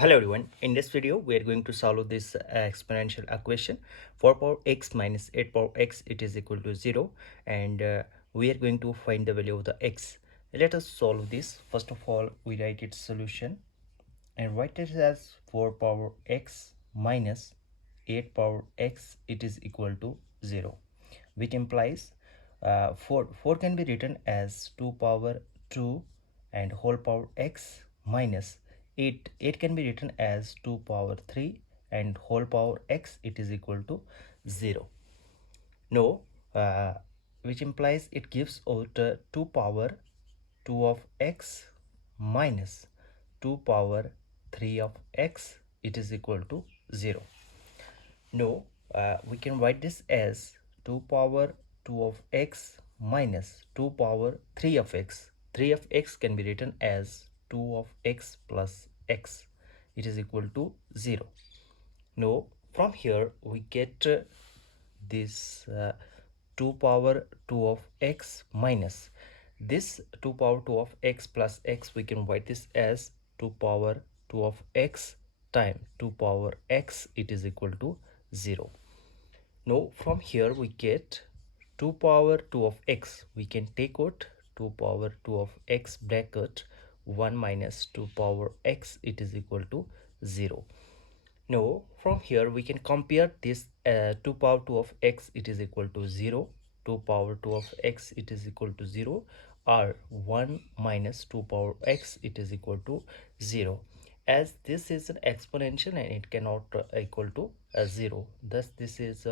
Hello everyone, in this video we are going to solve this exponential equation 4 power x minus 8 power x it is equal to 0, and we are going to find the value of the x. Let us solve this. First of all, we write its solution and write it as 4 power x minus 8 power x it is equal to 0, which implies 4 can be written as 2 power 2 and whole power x minus 8 can be written as 2 power 3 and whole power x it is equal to 0. No, which implies it gives out 2 power 2 of x minus 2 power 3 of x it is equal to 0. No, we can write this as 2 power 2 of x minus 2 power 3 of x. 3 of x can be written as 2 of x plus x. It is equal to 0. Now, from here we get this 2 power 2 of x minus this 2 power 2 of x plus x. We can write this as 2 power 2 of x times 2 power x it is equal to 0. Now from here we get 2 power 2 of x. We can take out 2 power 2 of x bracket 1 minus 2 power x it is equal to 0. Now from here we can compare this 2 power 2 of x it is equal to 0, 2 power 2 of x it is equal to 0, or 1 minus 2 power x it is equal to 0. As this is an exponential and it cannot equal to 0, thus this is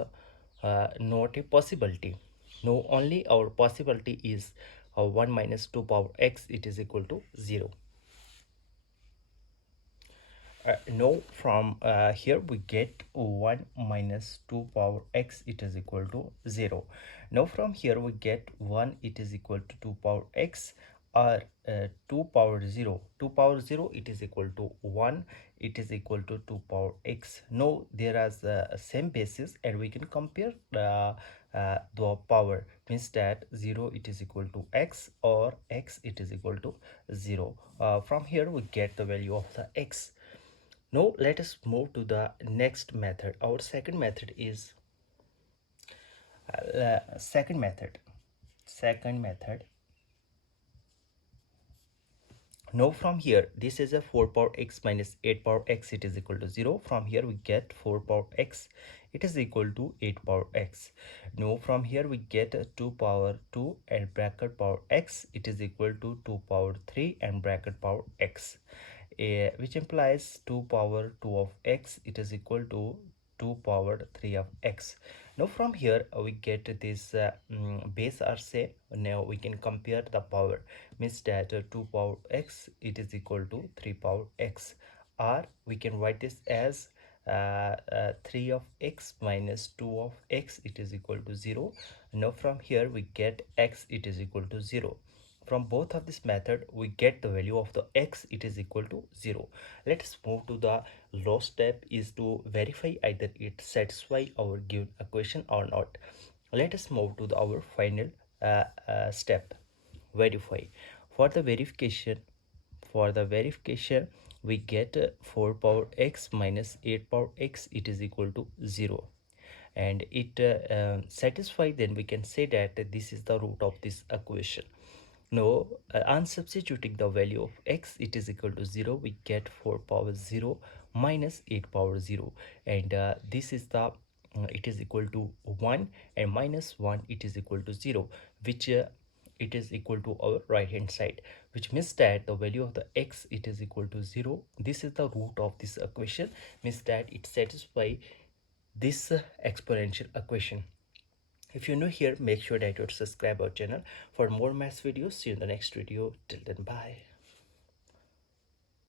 not a possibility. No, only our possibility is 1 minus 2 power x it is equal to 0. Now from here we get 1 minus 2 power x it is equal to 0. Now from here we get 1 it is equal to 2 power x, or 2 power 0. 2 power 0 it is equal to 1, it is equal to 2 power x. Now there is the same basis and we can compare the power, means that 0 it is equal to x or x it is equal to 0. From here we get the value of the x. Now let us move to the next method. Our second method is second method. Now from here, this is a 4 power x minus 8 power x it is equal to 0. From here we get 4 power x it is equal to 8 power x. Now from here we get 2 power 2 and bracket power x it is equal to 2 power 3 and bracket power x, which implies 2 power 2 of x it is equal to 2 power 3 of x. Now from here we get this base are same. Now we can compare the power, means that 2 power x it is equal to 3 power x, or we can write this as 3 of x minus 2 of x it is equal to 0. Now from here we get x it is equal to 0. From both of this method we get the value of the x it is equal to 0. Let us move to the last step, is to verify either it satisfy our given equation or not. Let us move to our final step, verify. For the verification we get 4 power x minus 8 power x it is equal to 0, and it satisfy, then we can say that this is the root of this equation. Now, on substituting the value of x it is equal to 0, we get 4 power 0 minus 8 power 0, and this is the it is equal to 1, and minus 1 it is equal to 0, which it is equal to our right hand side, which means that the value of the x it is equal to 0. This is the root of this equation, means that it satisfy this exponential equation. If you're new here, make sure that you subscribe our channel for more math videos. See you in the next video. Till then, bye.